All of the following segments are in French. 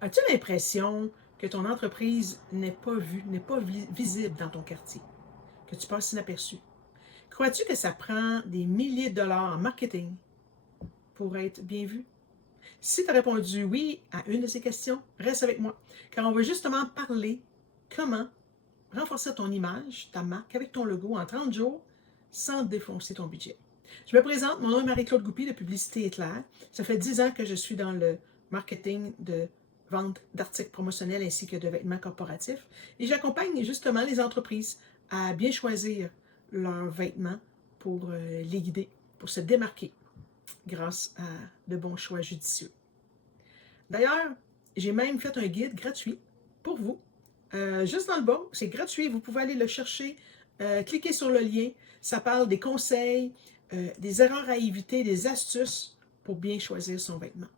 As-tu l'impression que ton entreprise n'est pas vue, n'est pas visible dans ton quartier, que tu passes inaperçu? Crois-tu que ça prend des milliers de dollars en marketing pour être bien vu? Si tu as répondu oui à une de ces questions, reste avec moi, car on va justement parler comment renforcer ton image, ta marque avec ton logo en 30 jours sans défoncer ton budget. Je me présente, mon nom est Marie-Claude Goupy de Publicité Éclair. Ça fait 10 ans que je suis dans le marketing de vente d'articles promotionnels ainsi que de vêtements corporatifs et j'accompagne justement les entreprises à bien choisir leurs vêtements pour les guider, pour se démarquer grâce à de bons choix judicieux. D'ailleurs, j'ai même fait un guide gratuit pour vous. Juste dans le bas, c'est gratuit, vous pouvez aller le chercher, cliquez sur le lien. Ça parle des conseils, des erreurs à éviter, des astuces pour bien choisir son vêtement.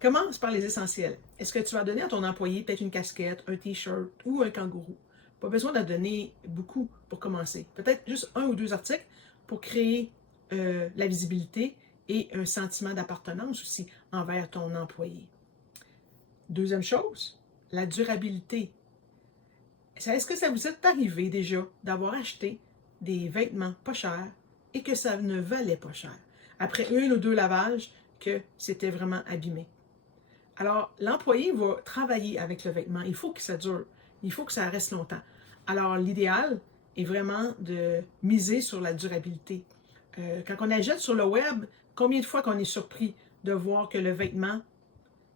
Commence par les essentiels. Est-ce que tu vas donner à ton employé peut-être une casquette, un t-shirt ou un kangourou? Pas besoin d'en donner beaucoup pour commencer. Peut-être juste un ou deux articles pour créer la visibilité et un sentiment d'appartenance aussi envers ton employé. Deuxième chose, la durabilité. Est-ce que ça vous est arrivé déjà d'avoir acheté des vêtements pas chers et que ça ne valait pas cher? Après une ou deux lavages, que c'était vraiment abîmé. Alors, l'employé va travailler avec le vêtement. Il faut que ça dure. Il faut que ça reste longtemps. Alors, l'idéal est vraiment de miser sur la durabilité. Quand on achète sur le web, combien de fois qu'on est surpris de voir que le vêtement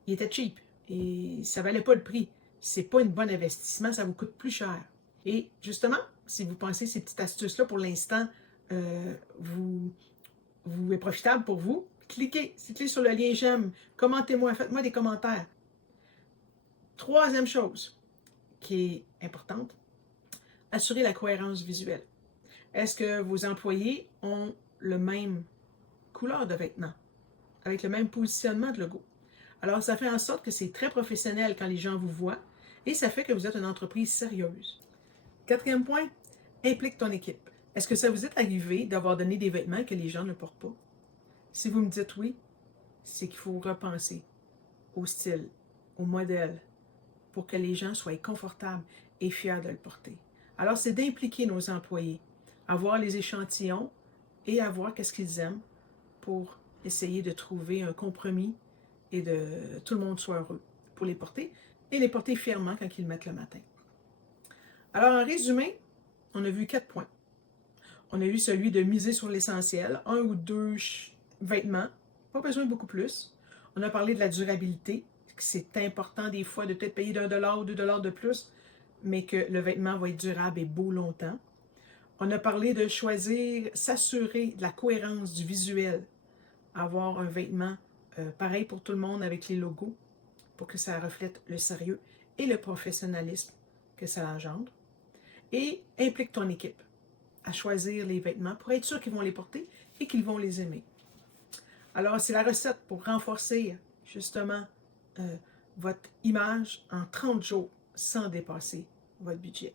il était cheap et ça ne valait pas le prix. C'est pas un bon investissement, ça vous coûte plus cher. Et justement, si vous pensez ces petites astuces-là pour l'instant vous est profitable pour vous, cliquez sur le lien j'aime, commentez-moi, faites-moi des commentaires. Troisième chose qui est importante, assurer la cohérence visuelle. Est-ce que vos employés ont le même couleur de vêtements, avec le même positionnement de logo? Alors, ça fait en sorte que c'est très professionnel quand les gens vous voient et ça fait que vous êtes une entreprise sérieuse. Quatrième point, implique ton équipe. Est-ce que ça vous est arrivé d'avoir donné des vêtements que les gens ne portent pas? Si vous me dites oui, c'est qu'il faut repenser au style, au modèle, pour que les gens soient confortables et fiers de le porter. Alors, c'est d'impliquer nos employés, avoir les échantillons et à voir qu'est-ce qu'ils aiment pour essayer de trouver un compromis et de tout le monde soit heureux pour les porter et les porter fièrement quand ils le mettent le matin. Alors, en résumé, on a vu 4 points. On a eu celui de miser sur l'essentiel, un ou deux vêtements, pas besoin de beaucoup plus. On a parlé de la durabilité, c'est important des fois de peut-être payer d'1$ ou 2$ de plus, mais que le vêtement va être durable et beau longtemps. On a parlé de choisir, s'assurer de la cohérence du visuel, avoir un vêtement pareil pour tout le monde avec les logos, pour que ça reflète le sérieux et le professionnalisme que ça engendre. Et implique ton équipe à choisir les vêtements pour être sûr qu'ils vont les porter et qu'ils vont les aimer. Alors, c'est la recette pour renforcer justement votre image en 30 jours sans dépasser votre budget.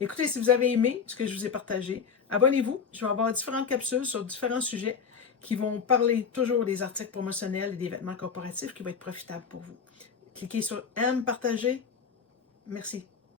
Écoutez, si vous avez aimé ce que je vous ai partagé, abonnez-vous. Je vais avoir différentes capsules sur différents sujets qui vont parler toujours des articles promotionnels et des vêtements corporatifs qui vont être profitables pour vous. Cliquez sur « Aime »,« Partager ». Merci.